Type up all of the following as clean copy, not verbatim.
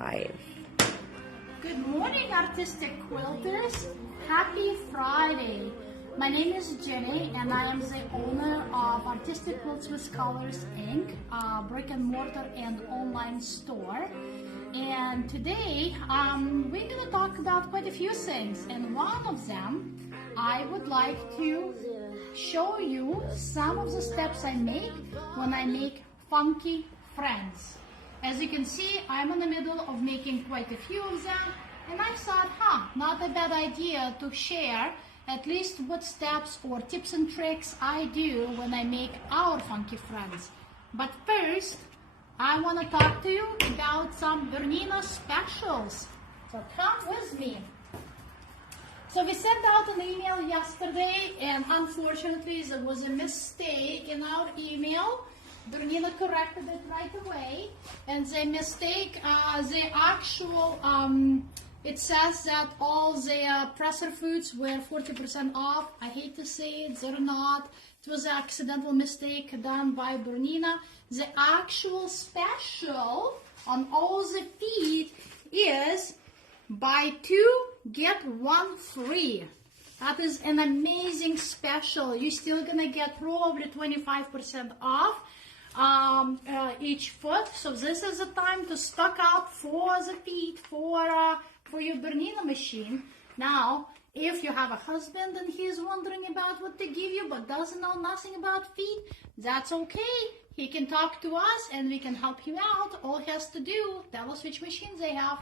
live. Good morning, Artistic Quilters. Happy Friday. My name is Jinni, and I am the owner of Artistic Quilts with Colors, Inc., a brick and mortar and online store. And today, we're going to talk about quite a few things. And one of them, I would like to show you some of the steps I make when I make funky friends. As you can see, I'm in the middle of making quite a few of them, and I thought, not a bad idea to share at least what steps or tips and tricks I do when I make our funky friends. But first, I want to talk to you about some Bernina specials. So come with me. So we sent out an email yesterday, and unfortunately there was a mistake in our email. Bernina corrected it right away, and the mistake, the actual, it says that all the presser foods were 40% off. I hate to say it, they're not. It was an accidental mistake done by Bernina. The actual special on all the feet is buy 2, get 1 free. That is an amazing special. You're still gonna get probably 25% off each foot. So this is the time to stock out for the feet for your Bernina machine. Now, if you have a husband and he's wondering about what to give you but doesn't know nothing about feet, that's okay. He can talk to us and we can help him out. All he has to do, tell us which machines they have.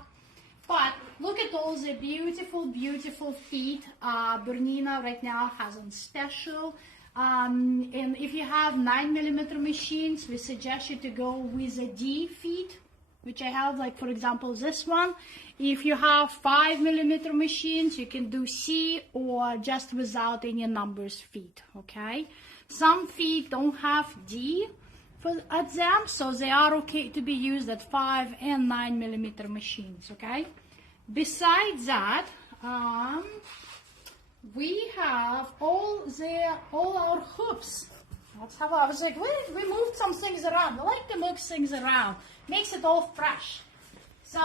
But look at all the beautiful, beautiful feet Bernina right now has on special. And if you have 9mm machines, we suggest you to go with a D feet, which I have, like for example this one. If you have 5mm machines, you can do C or just without any numbers feet, okay? Some feet don't have D at them, so they are okay to be used at 5 and 9mm machines, okay? Besides that, we have all our hoops. Let's have. I was like, we moved some things around. I like to move things around. Makes it all fresh. So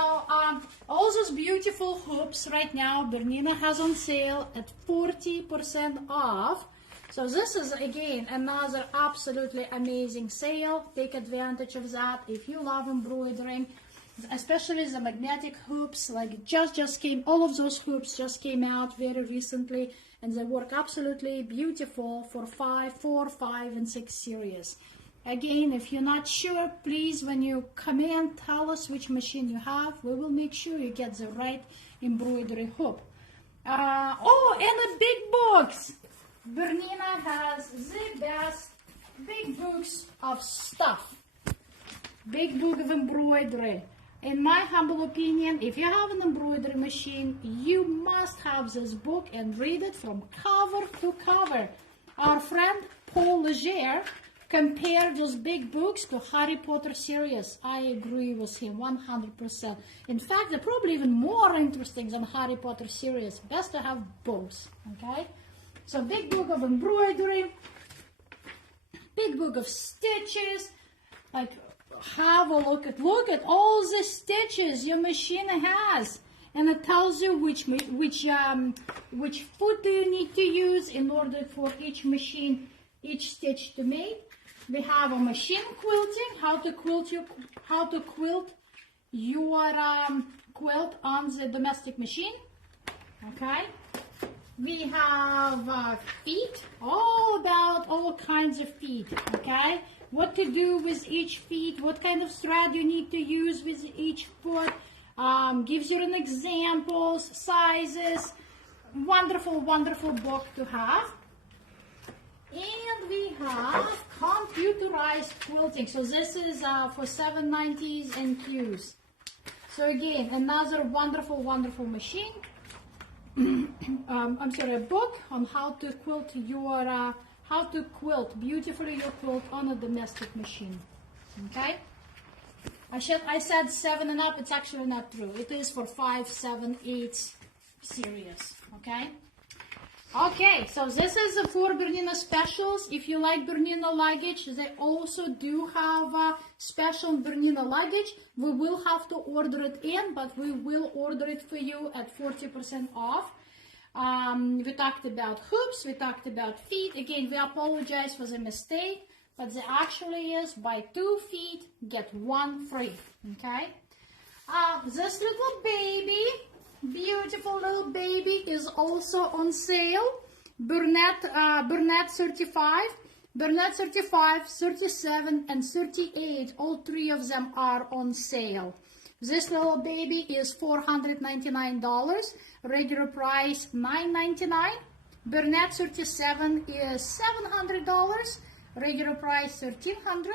all those beautiful hoops right now, Bernina has on sale at 40% off. So this is again another absolutely amazing sale. Take advantage of that if you love embroidering. Especially the magnetic hoops, like just came, all of those hoops just came out very recently, and they work absolutely beautiful for 4, 5, and 6 series. Again, if you're not sure, please, when you come in, tell us which machine you have. We will make sure you get the right embroidery hoop. Oh, and a big box. Bernina has the best big books of stuff. Big book of embroidery. In my humble opinion, if you have an embroidery machine, you must have this book and read it from cover to cover. Our friend Paul Leger compared those big books to Harry Potter series. I agree with him 100%. In fact, they're probably even more interesting than Harry Potter series. Best to have both, okay? So big book of embroidery, big book of stitches, like have a look at all the stitches your machine has, and it tells you which foot do you need to use in order for each machine, each stitch to make. We have a machine quilting, how to quilt your quilt on the domestic machine. Okay. We have feet, all about all kinds of feet. Okay. What to do with each feet, what kind of thread you need to use with each foot, gives you an examples, sizes. Wonderful, wonderful book to have. And we have computerized quilting. So this is for 790s and Qs. So again, another wonderful, wonderful machine. A book on how to quilt your how to quilt beautifully your quilt on a domestic machine. Okay, I said 7 and up. It's actually not true. It is for 5, 7, 8 series. Okay, Okay, so this is for Bernina specials. If you like Bernina luggage, they also do have special Bernina luggage. We will have to order it in, but we will order it for you at 40% off. We talked about hoops, we talked about feet. Again, we apologize for the mistake, but the actually is buy 2 feet, get 1 free, okay? This little baby, beautiful little baby, is also on sale. Bernat 35, Bernat 35, 37, and 38, all 3 of them are on sale. This little baby is $499, regular price $999. Bernat 37 is $700, regular price $1,300.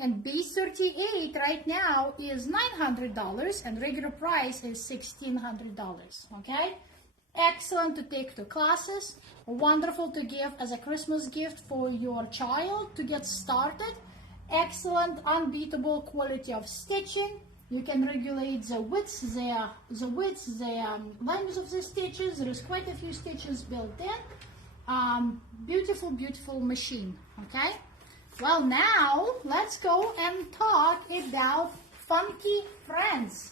And B38 right now is $900 and regular price is $1,600, okay? Excellent to take to classes, wonderful to give as a Christmas gift for your child to get started. Excellent, unbeatable quality of stitching. You can regulate the width, the length of the stitches. There is quite a few stitches built in. Beautiful, beautiful machine, okay? Well, now let's go and talk about funky friends.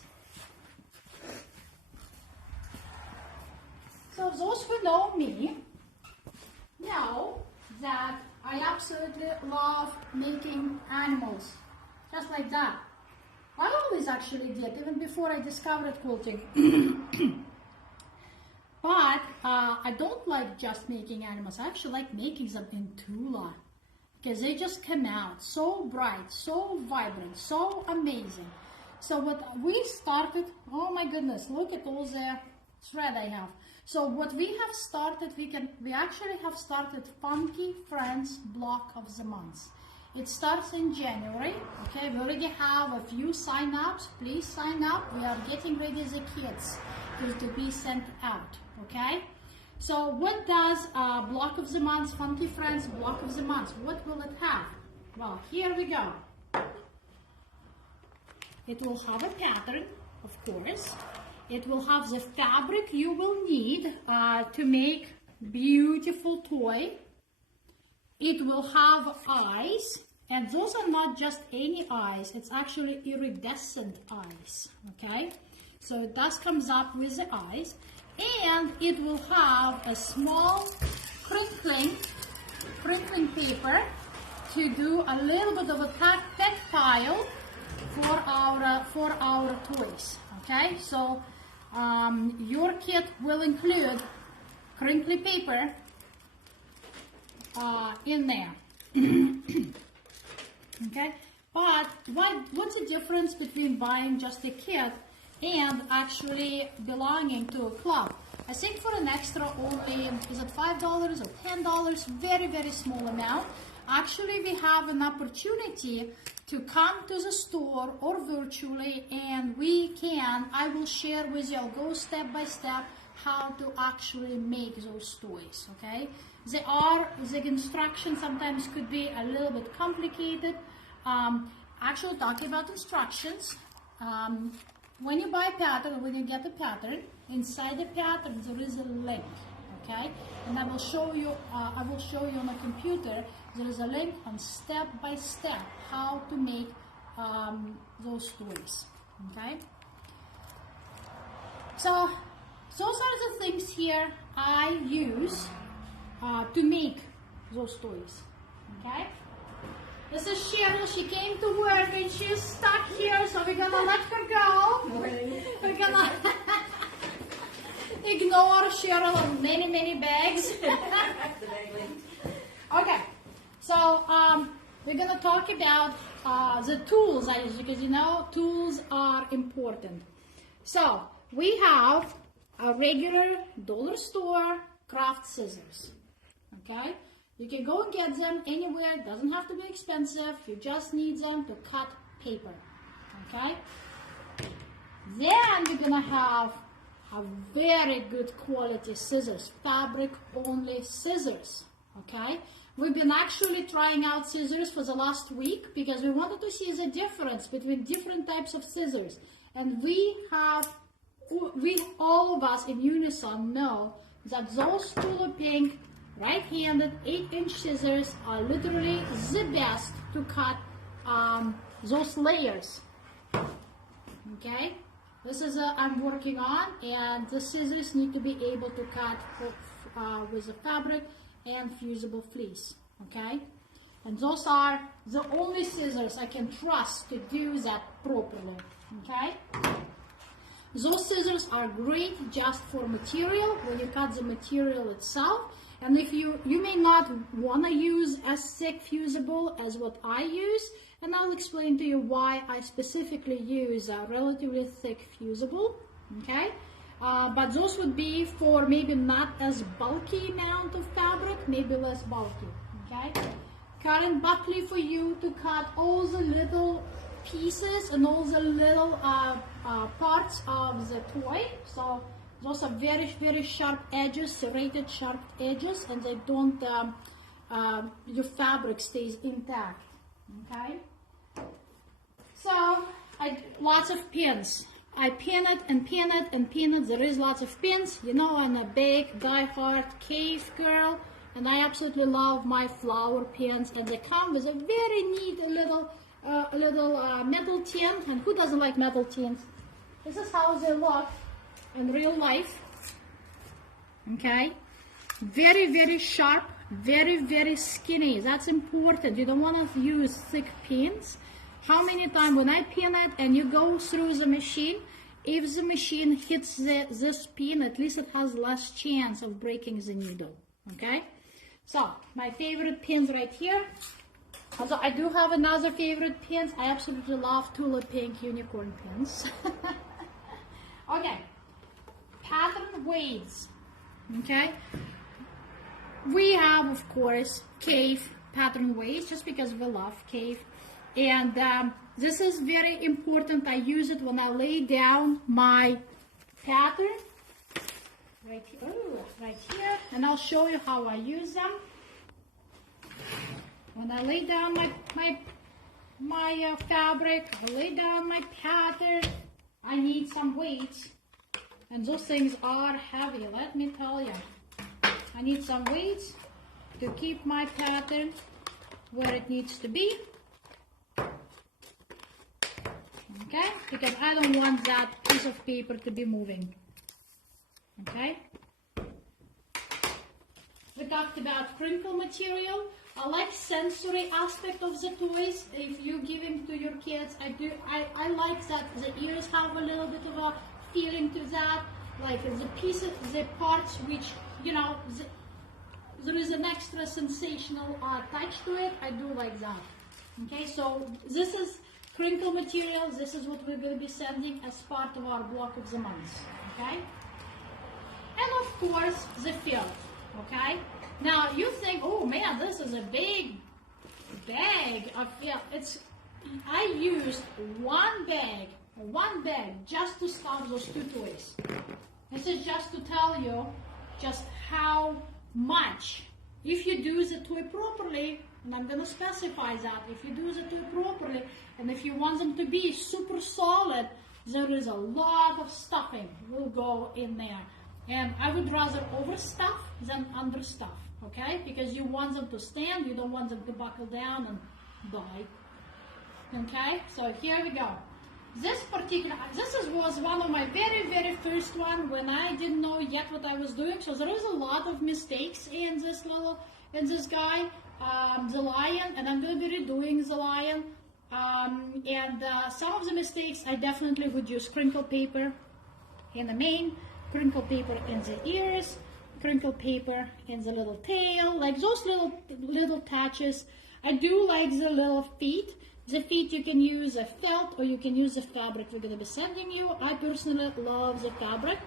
So those who know me know that I absolutely love making animals, just like that. I always actually did, even before I discovered quilting. But I don't like just making animals. I actually like making them in Tula, because they just come out so bright, so vibrant, so amazing. So what we started, oh my goodness, look at all the thread I have. So what we have started, we actually have started Funky Friends Block of the Month. It starts in January, okay? We already have a few sign-ups. Please sign up. We are getting ready the kids to be sent out, okay? So what does Block of the Month, Funky Friends Block of the Month, what will it have? Well, here we go. It will have a pattern, of course. It will have the fabric you will need to make beautiful toy. It will have eyes, and those are not just any eyes, it's actually iridescent eyes, okay? So it does comes up with the eyes. And it will have a small crinkling paper to do a little bit of a tactile for our toys. Okay, so your kit will include crinkly paper in there. Okay, but what's the difference between buying just a kit and actually belonging to a club? I think for an extra only, is it $5 or $10? Very, very small amount. Actually, we have an opportunity to come to the store or virtually, and I will share with you, I'll go step by step how to actually make those toys, okay? The instructions sometimes could be a little bit complicated. Actually, talking about instructions, when you buy a pattern, when you get a pattern, inside the pattern there is a link, okay? And I will show you on a computer. There is a link on step by step how to make those toys, okay? So those are the things here I use to make those toys, okay? This is Cheryl. She came to work and she's stuck here, so we're gonna let her go. We're gonna ignore Cheryl and many, many bags. Okay, so we're gonna talk about the tools, because you know tools are important. So we have a regular dollar store craft scissors, okay? You can go and get them anywhere. It doesn't have to be expensive. You just need them to cut paper, okay? Then we're gonna have a very good quality scissors, fabric only scissors, okay? We've been actually trying out scissors for the last week because we wanted to see the difference between different types of scissors. And we all of us in unison know that those tulip pink right-handed 8-inch scissors are literally the best to cut those layers. Okay, this is I'm working on, and the scissors need to be able to cut with the fabric and fusible fleece. Okay, and those are the only scissors I can trust to do that properly. Okay, those scissors are great just for material when you cut the material itself. And if you may not want to use as thick fusible as what I use, and I'll explain to you why I specifically use a relatively thick fusible, okay? But those would be for maybe not as bulky amount of fabric, maybe less bulky, okay? Current buckley for you to cut all the little pieces and all the little parts of the toy. So those are very, very sharp edges, serrated sharp edges, and they don't, your fabric stays intact, okay? So, lots of pins. I pin it and pin it and pin it. There is lots of pins. You know, I'm a big, die-hard cave girl, and I absolutely love my flower pins, and they come with a very neat little metal tin. And who doesn't like metal tins? This is how they look in real life. Okay, very, very sharp, very, very skinny. That's important. You don't want to use thick pins. How many times when I pin it and you go through the machine, if the machine hits this pin, at least it has less chance of breaking the needle. Okay, so my favorite pins right here. Also, I do have another favorite pins. I absolutely love tulip pink unicorn pins. Okay, pattern weights. Okay, we have, of course, cave pattern weights just because we love cave, and this is very important. I use it when I lay down my pattern right here, and I'll show you how I use them. When I lay down my fabric, I lay down my pattern, I need some weights. And those things are heavy, let me tell you. I need some weights to keep my pattern where it needs to be. Okay? Because I don't want that piece of paper to be moving. Okay? We talked about crinkle material. I like sensory aspect of the toys. If you give them to your kids, I like that the ears have a little bit of a feeling to that, like the pieces, the parts which, you know, there is an extra sensational touch to it. I do like that. Okay, so this is crinkle material. This is what we're going to be sending as part of our block of the month. Okay, and of course the fill. Okay, now you think, oh man, this is a big bag of fill. I used one bag just to stuff those two toys. This is just to tell you just how much, if you do the toy properly, and I'm going to specify that, if you do the toy properly, and if you want them to be super solid, there is a lot of stuffing will go in there. And I would rather overstuff than understuff, okay? Because you want them to stand, you don't want them to buckle down and die. Okay, so here we go. This was one of my very, very first one when I didn't know yet what I was doing. So there is a lot of mistakes in this guy, the lion, and I'm going to be redoing the lion. Some of the mistakes I definitely would use crinkle paper in the mane, crinkle paper in the ears, crinkle paper in the little tail, like those little touches. I do like the little feet. The feet you can use a felt or you can use the fabric we're going to be sending you. I personally love the fabric.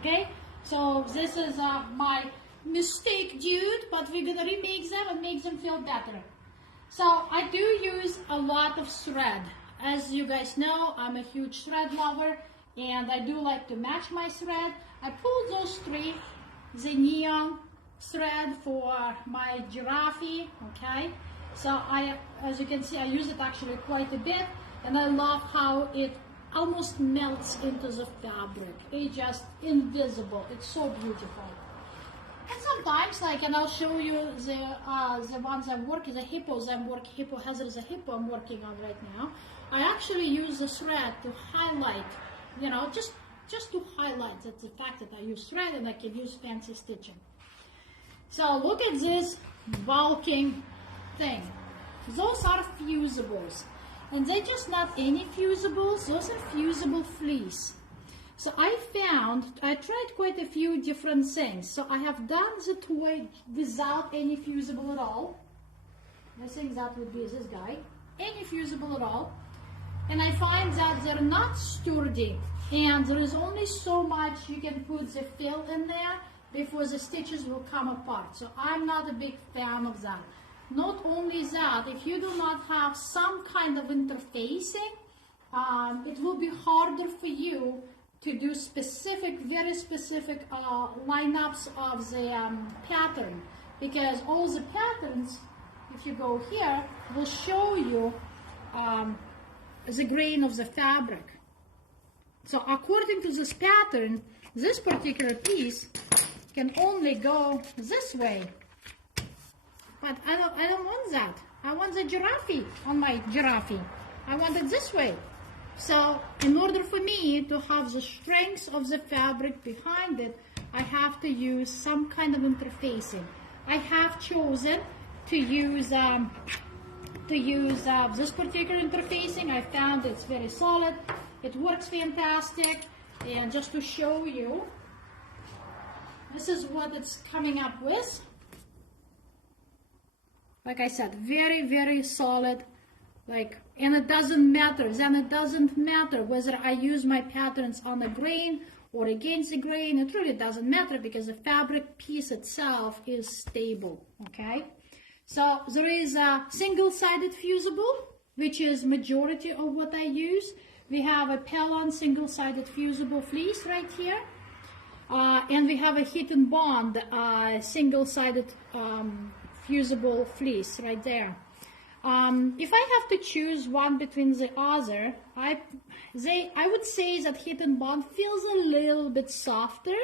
Okay, so this is my mistake dude, but we're going to remake them and make them feel better. So I do use a lot of thread. As you guys know, I'm a huge thread lover, and I do like to match my thread. I pulled those three, the neon thread for my giraffe, okay? So as you can see, I use it actually quite a bit, and I love how it almost melts into the fabric. It's just invisible. It's so beautiful. And sometimes, like, and I'll show you the ones I'm working, the hippos hippo hazard is a hippo I'm working on right now. I actually use the thread to highlight, you know, just to highlight that the fact that I use thread and I can use fancy stitching. So look at this bulking thing. Those are fusibles. And they're just not any fusibles, those are fusible fleece. So I tried quite a few different things. So I have done the toy without any fusible at all. I think that would be this guy. Any fusible at all. And I find that they're not sturdy. And there is only so much you can put the fill in there before the stitches will come apart. So I'm not a big fan of that. Not only that, if you do not have some kind of interfacing, it will be harder for you to do specific, very specific lineups of the pattern, because all the patterns, if you go here, will show you the grain of the fabric. So according to this pattern, this particular piece can only go this way. But I don't want that. I want the giraffe on my giraffe. I want it this way. So in order for me to have the strength of the fabric behind it, I have to use some kind of interfacing. I have chosen to use this particular interfacing. I found it's very solid. It works fantastic. And just to show you, this is what it's coming up with. Like I said, very, very solid. And it doesn't matter. Then it doesn't matter whether I use my patterns on the grain or against the grain. It really doesn't matter because the fabric piece itself is stable. Okay. So there is a single-sided fusible, which is majority of what I use. We have a Pellon single-sided fusible fleece right here. And we have a Heat and Bond single-sided fusible fleece right there. If I have to choose one between the other, I would say that Heat and Bond feels a little bit softer,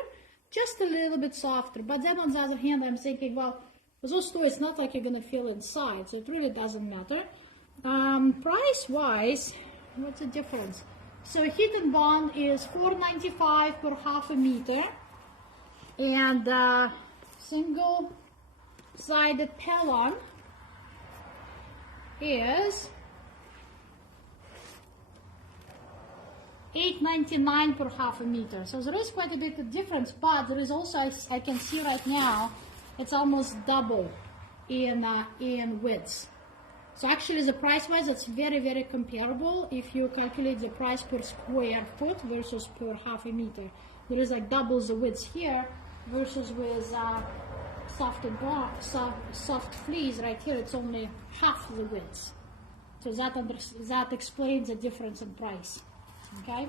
just a little bit softer. But then on the other hand, I'm thinking, well, with those two, it's not like you're gonna feel inside, so it really doesn't matter. Price-wise, what's the difference? So Heat and Bond is $4.95 per half a meter, and single-sided Pellon is $8.99 per half a meter. So there is quite a bit of difference, but there is also, I can see right now, it's almost double in width. So actually the price-wise, it's very, very comparable if you calculate the price per square foot versus per half a meter. There is like double the width here versus with soft fleece right here, it's only half the width. So that explains the difference in price. Okay.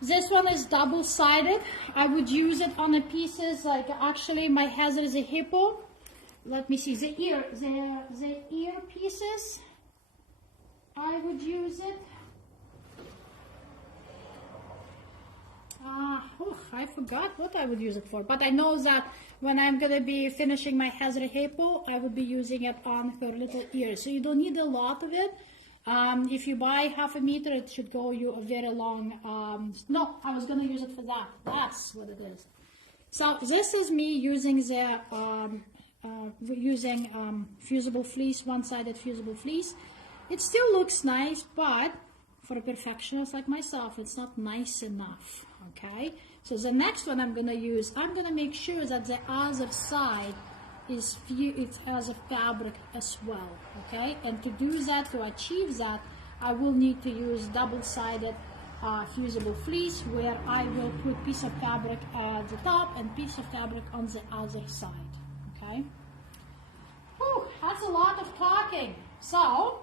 This one is double-sided. I would use it on the pieces like actually my hazard is a hippo. Let me see the ear pieces. I would use it. I forgot what I would use it for, but I know that when I'm gonna be finishing my hazard hippo, I would be using it on her little ears. So you don't need a lot of it. If you buy half a meter, it should go you a very long. No, I was gonna use it for that. That's what it is. So this is me using the fusible fleece, one-sided fusible fleece. It still looks nice, but for a perfectionist like myself, it's not nice enough. Okay, so the next one I'm gonna use, I'm gonna make sure that the other side it has a fabric as well. Okay, and to do that, to achieve that, I will need to use double-sided fusible fleece, where I will put piece of fabric at the top and piece of fabric on the other side. Okay. Whew, that's a lot of talking. So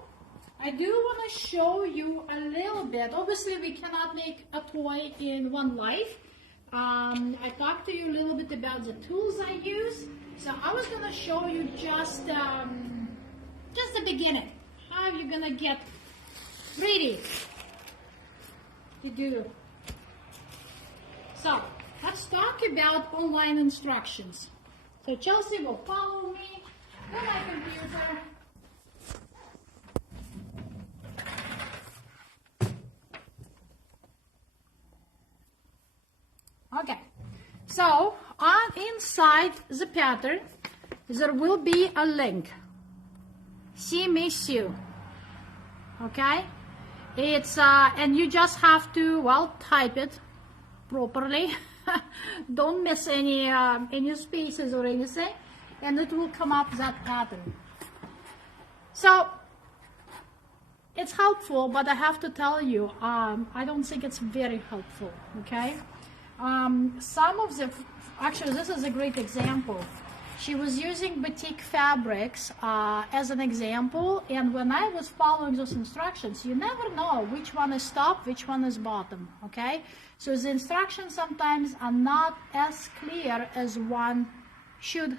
I do want to show you a little bit. Obviously, we cannot make a toy in one life. I talked to you a little bit about the tools I use. So I was going to show you just the beginning. How you're going to get ready to do. So let's talk about online instructions. So Chelsea will follow me to my computer. Okay, so inside the pattern there will be a link. See me sew. Okay, it's and you just have to, well, type it properly. Don't miss any spaces or anything, and it will come up that pattern. So it's helpful, but I have to tell you, I don't think it's very helpful. Okay, some of the, actually this is a great example. She was using batik fabrics as an example, and when I was following those instructions, you never know which one is top, which one is bottom, okay? So the instructions sometimes are not as clear as one should,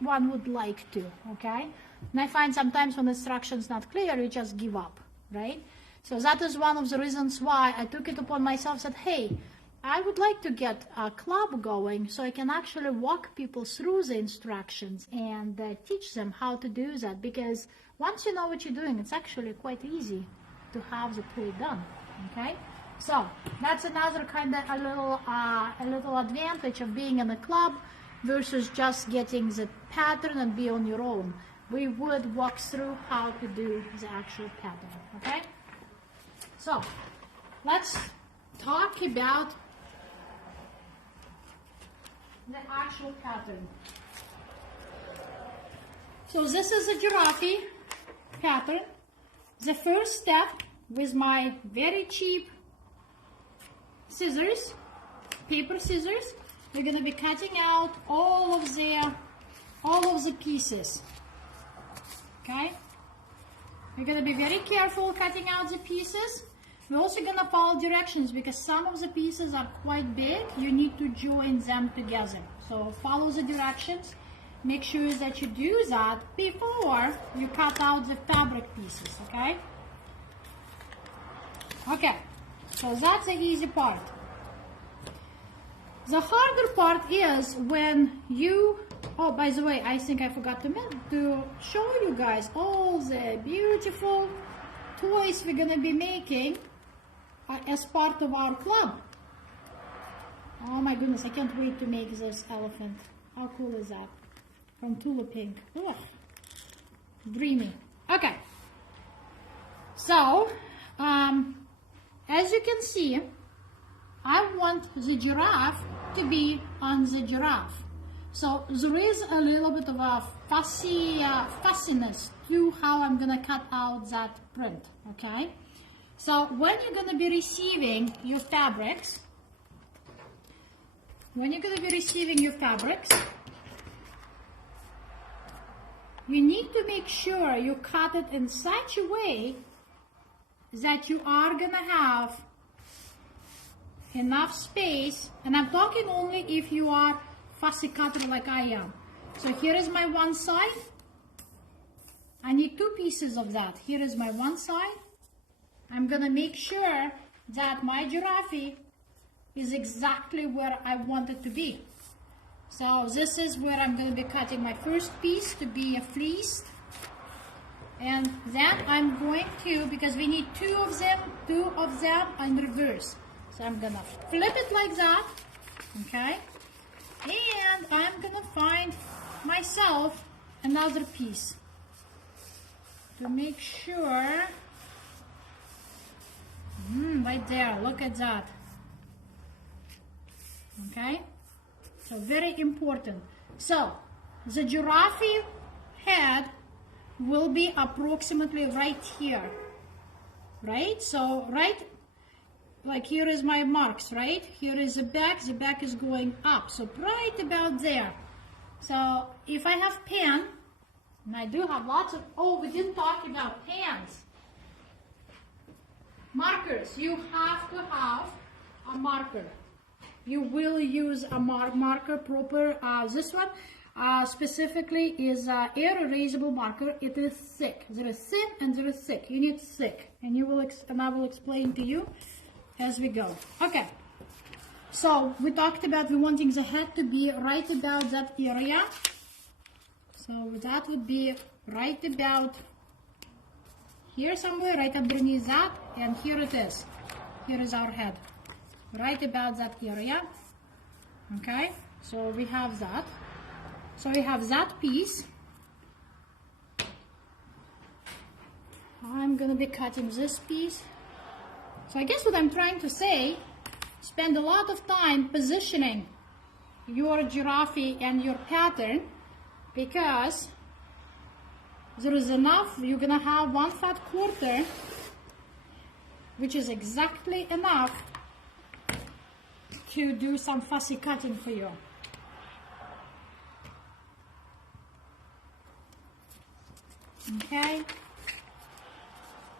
one would like to, okay? And I find sometimes when instructions not clear, you just give up, right? So that is one of the reasons why I took it upon myself, said, hey, I would like to get a club going so I can actually walk people through the instructions and teach them how to do that, because once you know what you're doing, it's actually quite easy to have the play done, okay? So that's another kind of a little advantage of being in a club versus just getting the pattern and be on your own. We would walk through how to do the actual pattern, okay? So let's talk about the actual pattern. So this is a giraffe pattern. The first step, with my very cheap scissors, paper scissors, we're going to be cutting out all of the pieces. Okay? We're going to be very careful cutting out the pieces. We're also going to follow directions because some of the pieces are quite big. You need to join them together. So follow the directions. Make sure that you do that before you cut out the fabric pieces, okay? Okay, so that's the easy part. The harder part is when you, oh, by the way, I think I forgot to show you guys all the beautiful toys we're going to be making as part of our club. Oh my goodness, I can't wait to make this elephant. How cool is that? From Tula Pink. Ugh. Dreamy. Okay. So, as you can see, I want the giraffe to be on the giraffe. So there is a little bit of a fussiness to how I'm going to cut out that print, okay? So when you're going to be receiving your fabrics, you need to make sure you cut it in such a way that you are going to have enough space, and I'm talking only if you are fussy cutter like I am. So here is my one side. I need two pieces of that. Here is my one side. I'm going to make sure that my giraffe is exactly where I want it to be. So this is where I'm going to be cutting my first piece to be a fleece. And then I'm going to, because we need two of them in reverse. So I'm going to flip it like that, okay? And I'm going to find myself another piece to make sure. Right there, look at that. Okay? So very important. So the giraffe head will be approximately right here. Right? So right, like here is my marks, right? Here is the back is going up. So right about there. So if I have pen, and I do have lots of, oh, we didn't talk about pens. Markers, you have to have a marker. You will use a marker proper. This one specifically is air erasable marker. It is thick. There is thin and there is thick. You need thick, and I will explain to you as we go. Okay, so we talked about we wanting the head to be right about that area. So that would be right about here somewhere, right underneath that, and here it is. Here is our head, right about that area. Okay, so we have that. So we have that piece. I'm gonna be cutting this piece. So I guess what I'm trying to say, spend a lot of time positioning your giraffe and your pattern, because there is enough. You're gonna have 1/4 quarter, which is exactly enough to do some fussy cutting for you. Okay.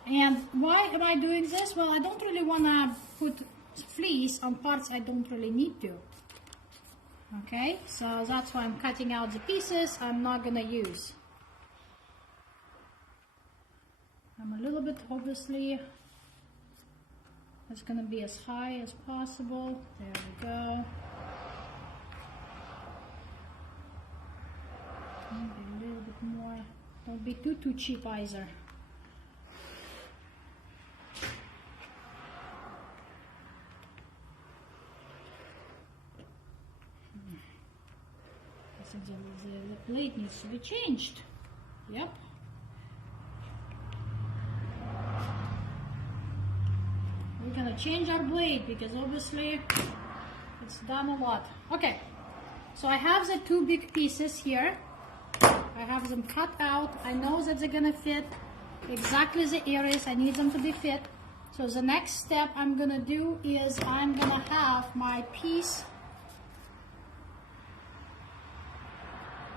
And why am I doing this? Well, I don't really want to put fleece on parts I don't really need to. Okay, so that's why I'm cutting out the pieces I'm not going to use. I'm a little bit, obviously, it's going to be as high as possible. There we go. Maybe a little bit more. Don't be too cheap either. The blade needs to be changed. Yep. We're gonna change our blade because obviously it's done a lot. Okay, so I have the 2 big pieces here. I have them cut out. I know that they're gonna fit exactly the areas I need them to be fit. So the next step I'm gonna do is I'm gonna have my piece,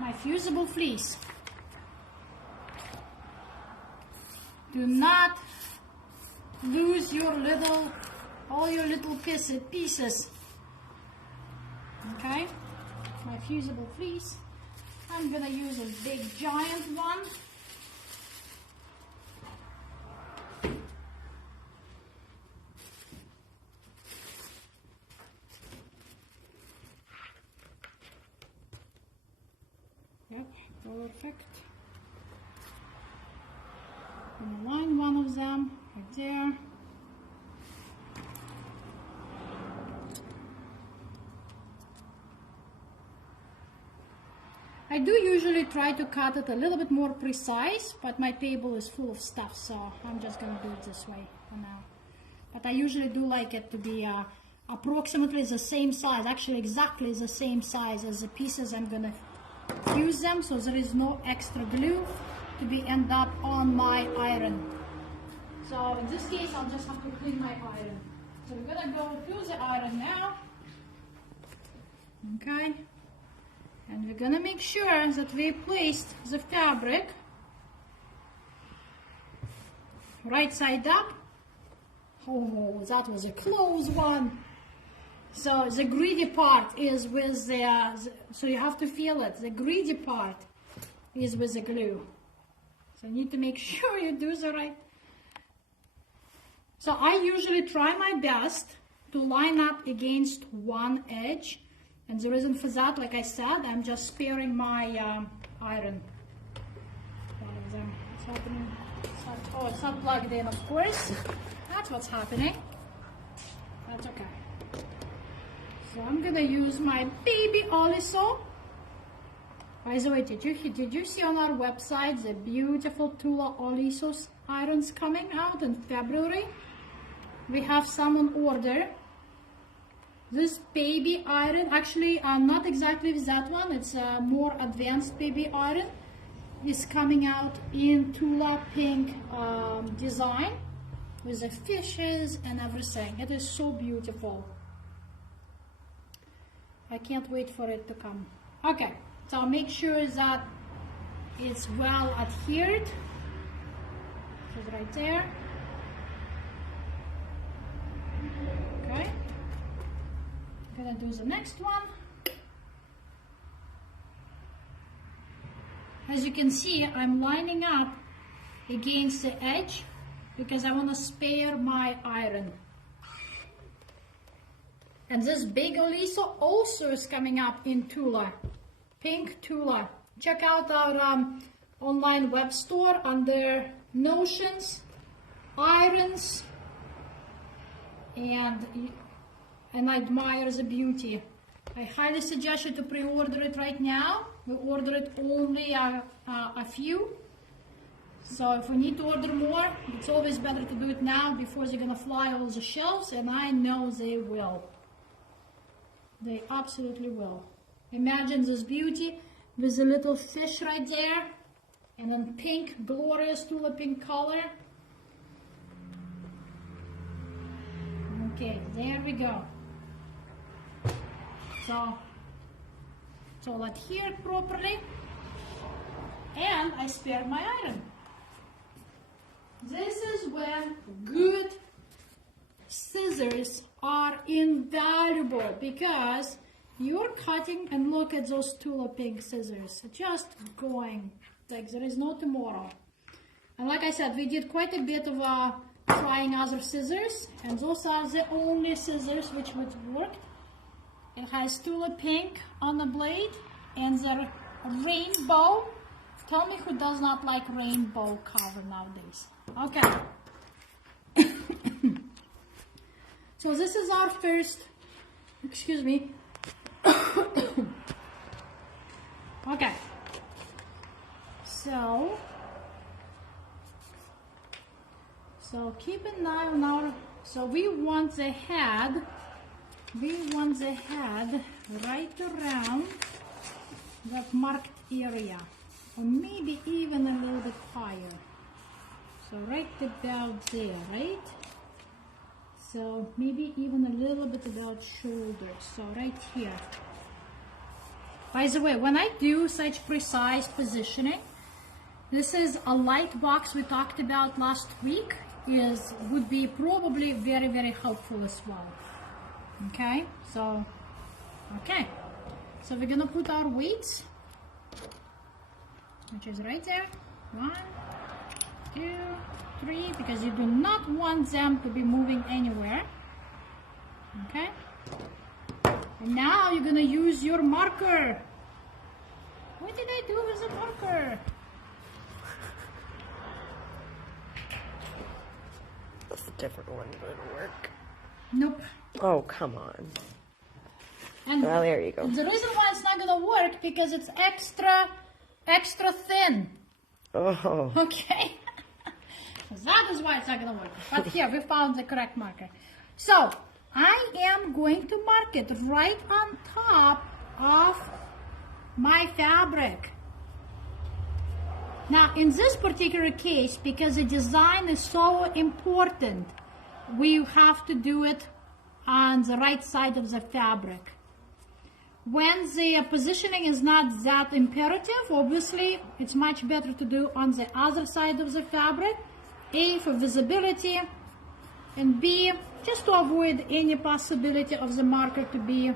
my fusible fleece. Do not lose all your little pieces. Okay, my fusible fleece. I'm gonna use a big giant one. Yep, perfect. I'm gonna line one of them right there. I do usually try to cut it a little bit more precise, but my table is full of stuff, so I'm just gonna do it this way for now. But I usually do like it to be approximately the same size, actually exactly the same size as the pieces I'm gonna fuse them, so there is no extra glue to be end up on my iron. So in this case, I'll just have to clean my iron. So we're gonna go through the iron now. Okay. And we're gonna make sure that we placed the fabric right side up. Oh, that was a close one. So the greedy part is with so you have to feel it. The greedy part is with the glue. So you need to make sure you do the right. So I usually try my best to line up against one edge. And the reason for that, like I said, I'm just sparing my iron. What's happening? Oh, it's not plugged in, of course. That's what's happening. That's okay. So I'm gonna use my baby ollie saw. By the way, did you see on our website the beautiful Tula ollie saw irons coming out in February? We have some on order. This baby iron, actually not exactly that one, it's a more advanced baby iron, is coming out in Tula pink design with the fishes and everything. It is so beautiful. I can't wait for it to come. Okay, so I'll make sure that it's well adhered. It's right there. Okay. I'm gonna do the next one. As you can see, I'm lining up against the edge because I want to spare my iron. And this big Elisa also is coming up in Tula, pink Tula. Check out our online web store under notions, irons, and I admire the beauty. I highly suggest you to pre-order it right now. We ordered only a few. So if we need to order more, it's always better to do it now before they're gonna fly all the shelves, and I know they will. They absolutely will. Imagine this beauty with a little fish right there, and then pink, glorious Tula pink color. Okay, there we go. So I'll adhere it properly, and I spared my iron. This is when good scissors are invaluable, because you're cutting, and look at those Tula pink scissors, just going like there is no tomorrow. And like I said, we did quite a bit of trying other scissors, and those are the only scissors which would work. It has Tula pink on the blade and the rainbow. Tell me who does not like rainbow cover nowadays. Okay. So this is our first, excuse me. Okay. So keep an eye on our, so we want the head right around that marked area, or maybe even a little bit higher. So right about there, right? So maybe even a little bit about shoulders, so right here. By the way, when I do such precise positioning, this is a light box we talked about last week, would be probably very, very helpful as well. Okay, so we're gonna put our weights, which is right there. 1, 2, 3, because you do not want them to be moving anywhere. Okay, and now you're gonna use your marker. What did I do with the marker? That's a different one going to work. Nope. Oh, come on. And well, there you go. The reason why it's not going to work, because it's extra thin. Oh. Okay. That is why it's not going to work. But here, we found the correct marker. So, I am going to mark it right on top of my fabric. Now, in this particular case, because the design is so important, we have to do it on the right side of the fabric. When the positioning is not that imperative, obviously, it's much better to do on the other side of the fabric. A, for visibility, and B, just to avoid any possibility of the marker to be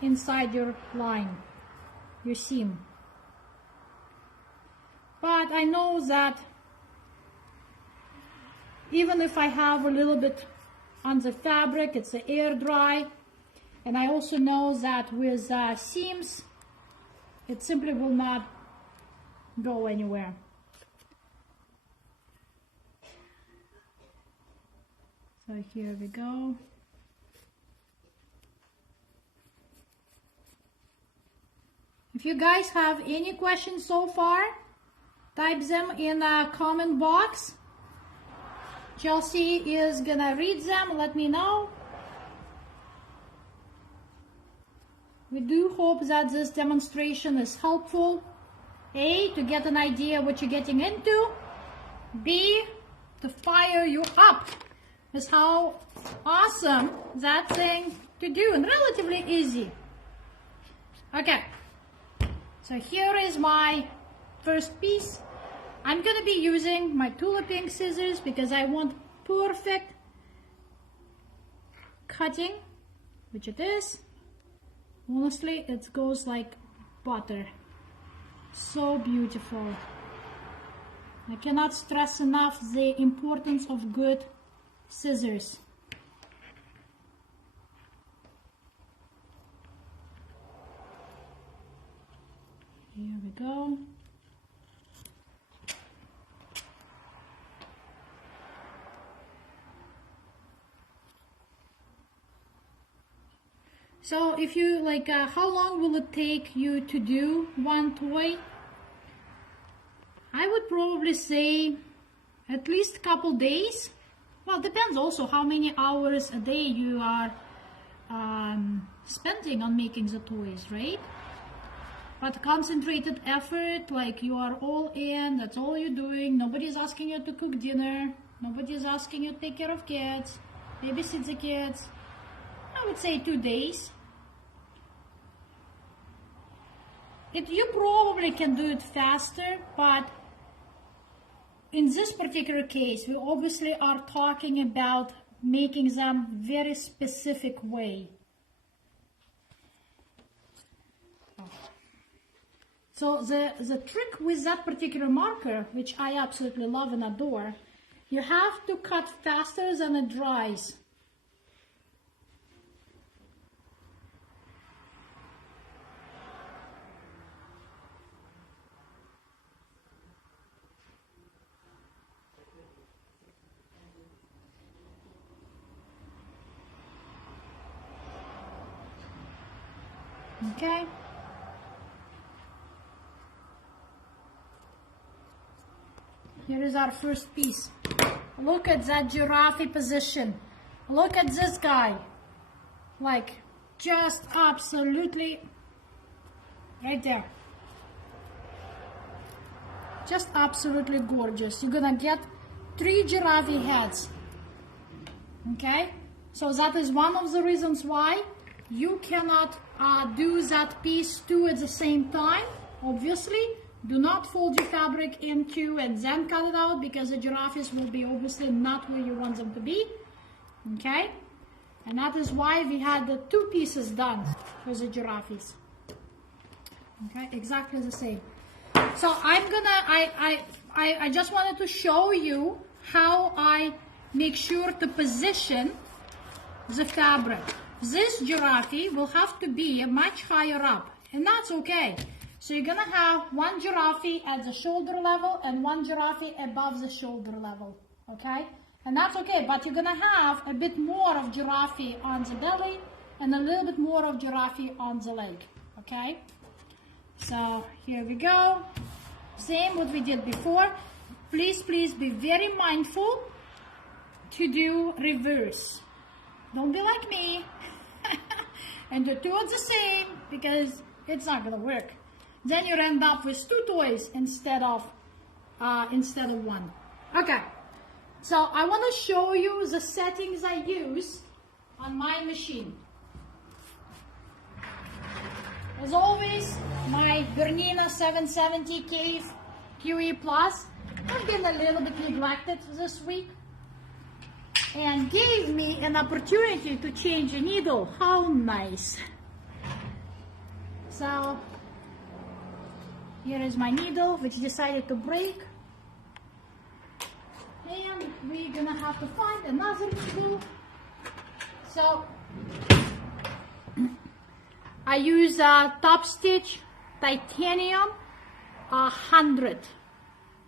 inside your line, your seam. But I know that even if I have a little bit on the fabric, it's air dry, and I also know that with seams, it simply will not go anywhere. So here we go. If you guys have any questions so far, type them in the comment box. Chelsea is gonna read them, let me know. We do hope that this demonstration is helpful. A, to get an idea what you're getting into. B, to fire you up with how awesome that thing to do, and relatively easy. Okay, so here is my first piece. I'm gonna be using my Tula pink scissors because I want perfect cutting, which it is. Honestly, it goes like butter. So beautiful. I cannot stress enough the importance of good scissors. go. So if you like, how long will it take you to do one toy? I would probably say at least a couple days. Well, depends also how many hours a day you are spending on making the toys, right? But concentrated effort, like you are all in, that's all you're doing. Nobody's asking you to cook dinner. Nobody's asking you to take care of kids, babysit the kids. I would say 2 days. You probably can do it faster, but in this particular case, we obviously are talking about making them very specific way. So the trick with that particular marker, which I absolutely love and adore, you have to cut faster than it dries. Okay. Here is our first piece. Look at that giraffe position. Look at this guy. Like, just absolutely right there. Just absolutely gorgeous. You're gonna get 3 giraffe heads. Okay? So that is one of the reasons why you cannot do that piece 2 at the same time. Obviously, do not fold your fabric in 2 and then cut it out, because the giraffes will be obviously not where you want them to be. Okay? And that is why we had the 2 pieces done for the giraffes. Okay, exactly the same. So I'm gonna, I just wanted to show you how I make sure to position the fabric. This giraffe will have to be much higher up, and that's okay. So you're gonna have 1 giraffe at the shoulder level and 1 giraffe above the shoulder level, okay? And that's okay, but you're gonna have a bit more of giraffe on the belly and a little bit more of giraffe on the leg, okay? So here we go. Same what we did before. Please be very mindful to do reverse. Don't be like me and do 2 at the same, because it's not gonna work. Then you end up with 2 toys instead of 1. Okay, so I want to show you the settings I use on my machine. As always, my Bernina 770 QE Plus has been a little bit neglected this week, and gave me an opportunity to change a needle. How nice. So here is my needle, which decided to break, and we're gonna have to find another needle. So I use a Top Stitch Titanium 100.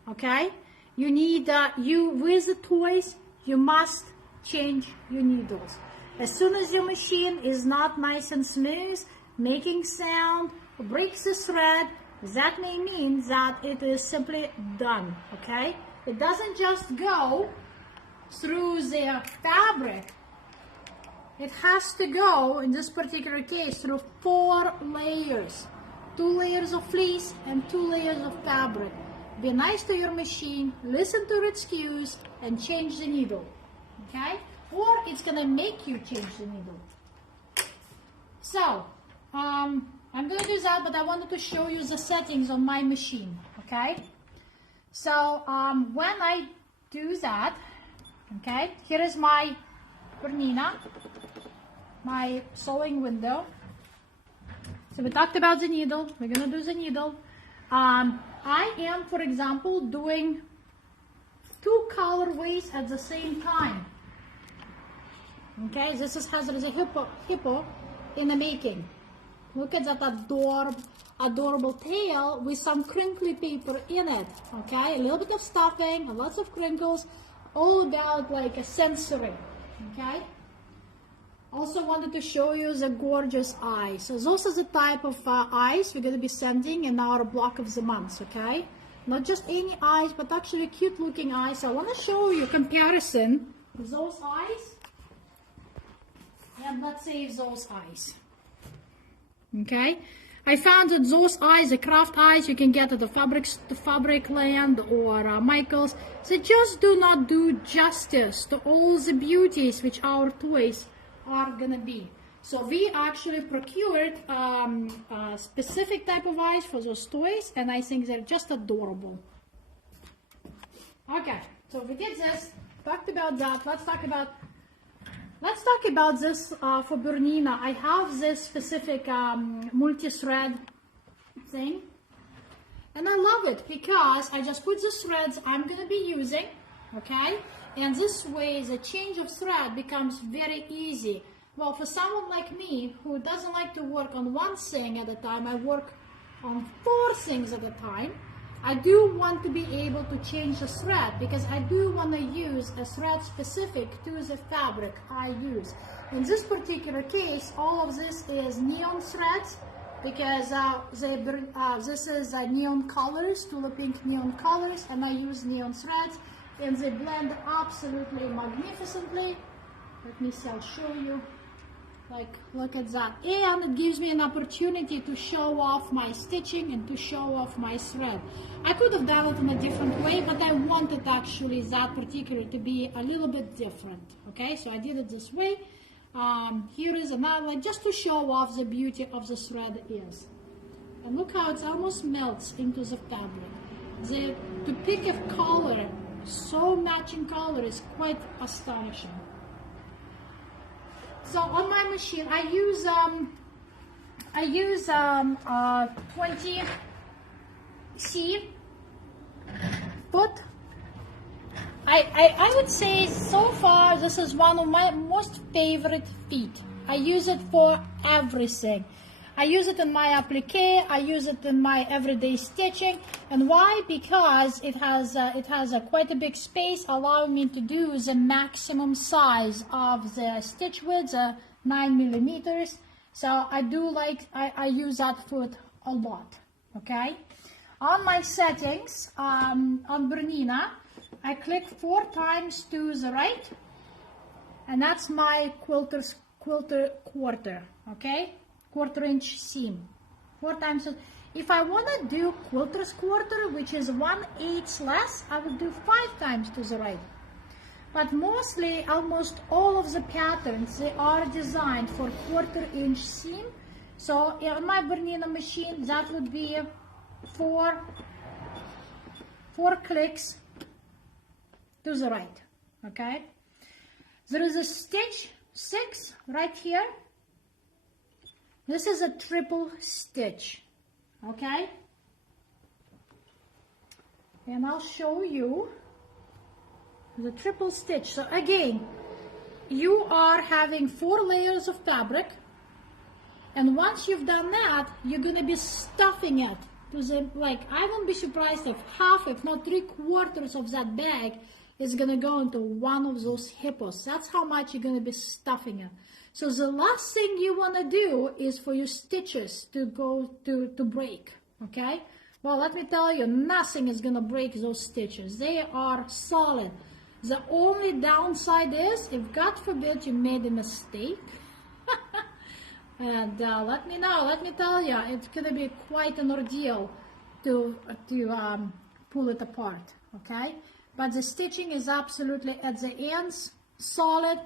Okay, you need with the toys, you must change your needles. As soon as your machine is not nice and smooth, making sound, breaks the thread, that may mean that it is simply done, okay? It doesn't just go through the fabric. It has to go, in this particular case, through 4 layers. 2 layers of fleece and 2 layers of fabric. Be nice to your machine, listen to its cues, and change the needle, okay? Or it's gonna make you change the needle. So, I'm gonna do that, but I wanted to show you the settings on my machine, okay? So, when I do that, okay, here is my Bernina, my sewing window. So we talked about the needle, we're gonna do the needle. I am, for example, doing 2 colorways at the same time. Okay, this is Hazard a hippo in the making. Look at that adorable tail with some crinkly paper in it, okay? A little bit of stuffing, lots of crinkles, all about like a sensory, okay? Also wanted to show you the gorgeous eyes. So those are the type of eyes we're going to be sending in our block of the months, okay? Not just any eyes, but actually cute looking eyes. So I want to show you a comparison with those eyes and let's say those eyes. Okay, I found that those eyes, the craft eyes you can get at the fabric land or Michael's, they just do not do justice to all the beauties which our toys are gonna be. So we actually procured a specific type of eyes for those toys, and I think they're just adorable. Okay, so we did this, talked about that. Let's talk about this for Bernina. I have this specific multi-thread thing, and I love it because I just put the threads I'm gonna be using, okay? And this way the change of thread becomes very easy. Well, for someone like me who doesn't like to work on one thing at a time, I work on 4 things at a time. I do want to be able to change the thread because I do want to use a thread specific to the fabric I use. In this particular case, all of this is neon threads because this is neon colors, tulip pink neon colors, and I use neon threads, and they blend absolutely magnificently. Let me see, I'll show you. Like, look at that. And it gives me an opportunity to show off my stitching and to show off my thread. I could have done it in a different way, but I wanted actually that particular to be a little bit different. Okay, so I did it this way. Here is another, like, just to show off the beauty of the thread is. And look how it almost melts into the fabric. To pick a color, so matching color, is quite astonishing. So on my machine, I use 20C foot. I would say so far this is one of my most favorite feet. I use it for everything. I use it in my applique, I use it in my everyday stitching. And why? Because it has quite a big space, allowing me to do the maximum size of the stitch width, 9 millimeters. So I do like, I use that foot a lot, okay? On my settings, on Bernina, I click 4 times to the right, and that's my quilter quarter, okay? 1/4 inch seam, 4 times. If I want to do quilter's quarter, which is 1/8 less, I will do 5 times to the right. But mostly, almost all of the patterns, they are designed for 1/4 inch seam. So on my Bernina machine, that would be 4 clicks to the right, okay? There is a stitch 6 right here. This is a triple stitch, okay? And I'll show you the triple stitch. So again, you are having 4 layers of fabric, and once you've done that, you're going to be stuffing it to the, like, I won't be surprised if half, if not 3/4 of that bag is going to go into one of those hippos. That's how much you're going to be stuffing it. So the last thing you want to do is for your stitches to go to break, okay? Well, let me tell you, nothing is going to break those stitches. They are solid. The only downside is, if God forbid you made a mistake, and let me tell you, it's going to be quite an ordeal to pull it apart, okay? But the stitching is absolutely at the ends solid,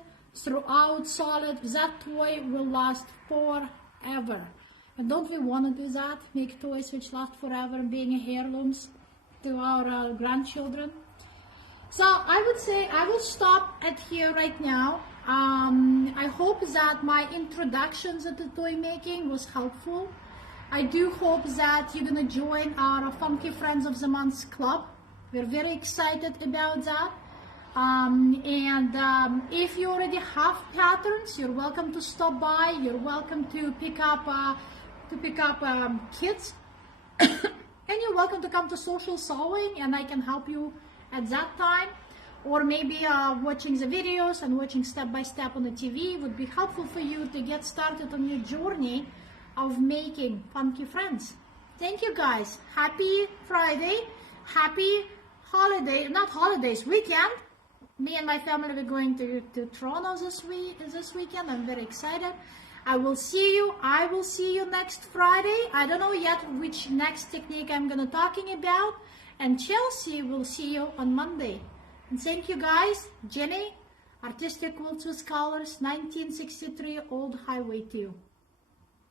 throughout solid. That toy will last forever. And don't we want to do that? Make toys which last forever, being heirlooms to our grandchildren. So I would say I will stop at here right now. I hope that my introductions to toy making was helpful. I do hope that you're going to join our Funky Friends of the Month Club. We're very excited about that. If you already have patterns, you're welcome to stop by. You're welcome to pick up to pick up kits. And you're welcome to come to social sewing, and I can help you at that time. Or maybe watching the videos and watching step by step on the TV would be helpful for you to get started on your journey of making funky friends. Thank you guys. Happy Friday. Happy holiday, not holidays, weekend. Me and my family are going to Toronto this weekend. I'm very excited. I will see you next Friday. I don't know yet which next technique I'm gonna talking about. And Chelsea will see you on Monday. And thank you guys. Jinni, Artistic Quilts with Colors, 1963 Old Highway 2.